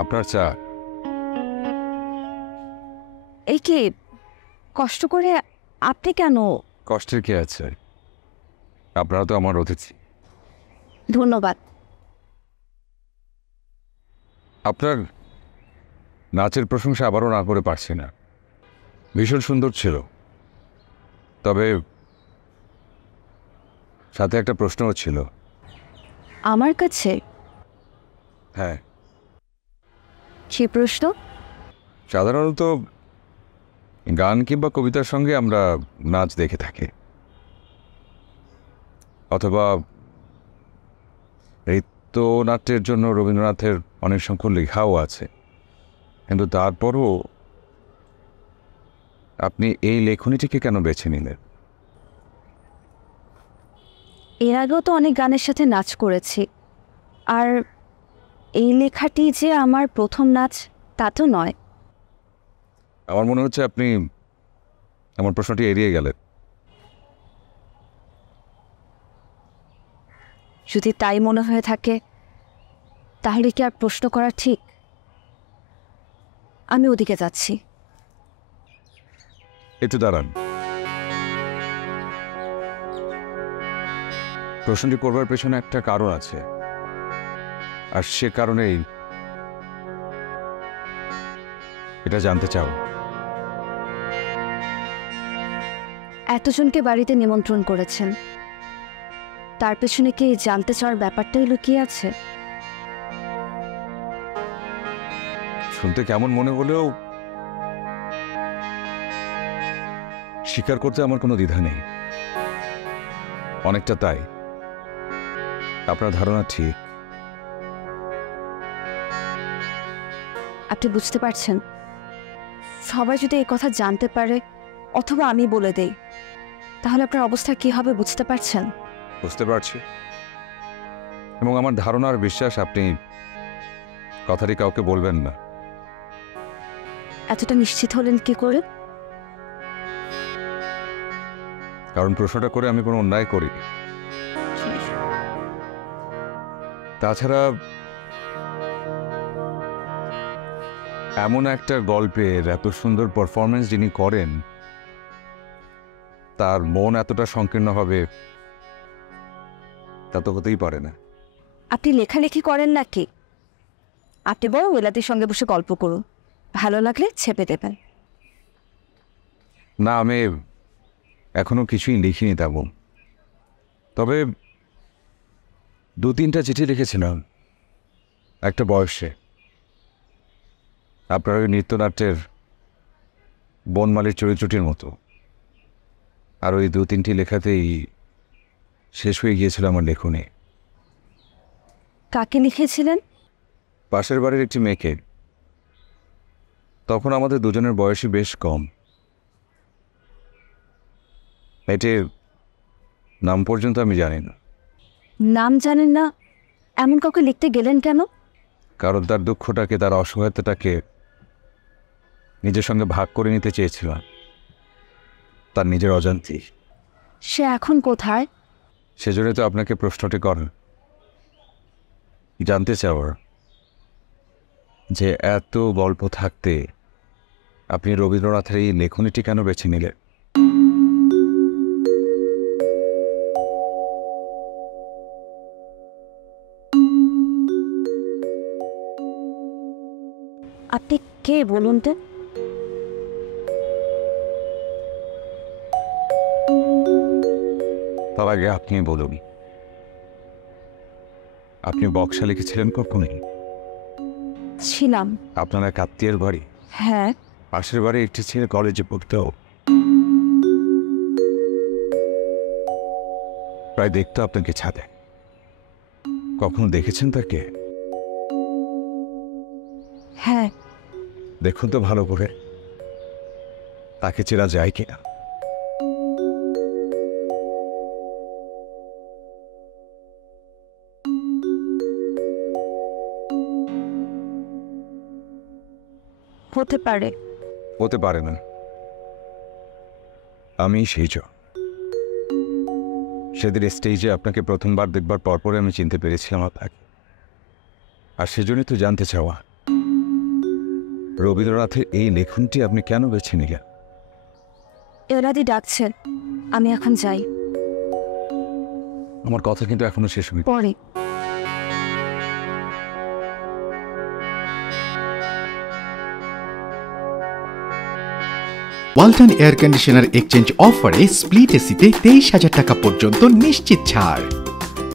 আপনার চা। এই কি কষ্ট করে আপনি কেন? কষ্টের কি আছে? আপনারা তো আমার অতিথি। ধন্যবাদ। আপনার নাচের প্রশংসা আবারও না করে পারছি না। ভীষণ সুন্দর ছিল, তবে সাথে একটা প্রশ্নও ছিল। আমার কাছে? হ্যাঁ, সে প্রশ্ন? সাধারণত গান কিংবা কবিতার সঙ্গে আমরা নাচ দেখে থাকি, অথবা নৃত্যনাট্যের জন্য রবীন্দ্রনাথের অনেক সংখ্যক লেখাও আছে, কিন্তু তারপরও আপনি এই লেখনীটিকে কেন বেছে নিলেন? এর আগেও তো অনেক গানের সাথে নাচ করেছি, আর এই লেখাটি যে আমার প্রথম নাচ তা তো নয়। আমার মনে হচ্ছে আপনি আমার প্রশ্নটি এড়িয়ে গেলেন। যদি তাই মনে হয়ে থাকে তাহলে কি আর প্রশ্ন করা ঠিক? আমি ওদিকে যাচ্ছি। একটু দাঁড়ান। প্রশ্নটি করবার পেছনে একটা কারণ আছে, আর সে কারণেই এটা জানতে চাও। এতজনকে বাড়িতে নিমন্ত্রণ করেছেন, তার পেছনে কি জানতে চাওয়ার ব্যাপারটাই লুকিয়ে আছে? শুনতে কেমন মনে হলেও স্বীকার করতে আমার কোনো দ্বিধা নেই। অনেকটা তাই। আপনার ধারণা ঠিক। আপনি বুঝতে পারছেন, সবাই যদি এই কথা জানতে পারে অথবা আমি বলে দেই, তাহলে আপনার অবস্থা কি হবে বুঝতে পারছেন? বুঝতে পারছি, এবং আমার ধারণা আর বিশ্বাস আপনি কথাটি কাউকে বলবেন না। এতটা নিশ্চিত হলেন কি করে? কারণ প্রশ্নটা করে আমি কোনো অন্যায় করি। তাছাড়া এমন একটা গল্পের এত সুন্দর পারফরমেন্স যিনি করেন, তার মন এতটা সংকীর্ণ হবে তা তো হতেই পারে না। আপনি লেখালেখি করেন নাকি? আপনি বরং ওয়েলাতির সঙ্গে বসে গল্প করুন, ভালো লাগলে ছেপে দেবেন। না, আমি এখনো কিছুই লিখিনি তেমন, তবে 2-3টা চিঠি লিখেছিলাম একটা বয়সে, আপনার ওই নৃত্যনাট্যের বনমালীর চরিত্রটির মতো। আর ওই 2-3টি লেখাতেই শেষ হয়ে গিয়েছিল আমার লেখনী। কাকে লিখেছিলেন? পাশের বাড়ির একটি মেয়েকে। তখন আমাদের দুজনের বয়সই বেশ কম। মেয়েটির নাম পর্যন্ত আমি জানি না। নাম জানেন না? এমন কাউকে লিখতে গেলেন কেন? কারণ তার দুঃখটাকে, তার অসহায়তাটাকে নিজের সঙ্গে ভাগ করে নিতে চেয়েছিলাম, তার নিজের অজান্তেই। সে এখন কোথায়? সেজন্যই তো আপনাকে প্রশ্নটি করেন, জানতে চাওয়ার যে এত গল্প থাকতে আপনি রবীন্দ্রনাথের এই লেখনীটি কেন বেছে নিলেন। আপনি কে বলুন তো? তার আগে আপনি বলুন, আপনি বক্সা লিখেছিলেন কখনই? ছিলাম। আপনার এক আত্মীয়ের বাড়ি? হ্যাঁ। পাশের বাড়ি একটি ছেলে কলেজে পড়তো, প্রায় দেখতো আপনাকে ছাদে। কখনো দেখেছেন তাকে? হ্যাঁ। দেখুন তো ভালো করে, তাকে চেনা যায় কিনা। হতে পারে। হতে পারে না। আমি সেই জন। সেদিন স্টেজে আপনাকে প্রথমবার দেখবার পরপরে আমি চিনতে পেরেছিলাম আপনাকে, আর সেজন্যই তো জানতে চাওয়া রবীন্দ্রনাথের এই লেখনটি আপনি কেন বেছে নিলেন? এলাদি ডাকছেন, আমি এখন যাই। আমার কথা কিন্তু এখনো শেষ হয়নি। পরে। ওয়ালটন এয়ার কন্ডিশনার এক্সচেঞ্জ অফারে স্প্লিট এসিতে 23,000 টাকা পর্যন্ত নিশ্চিত ছাড়।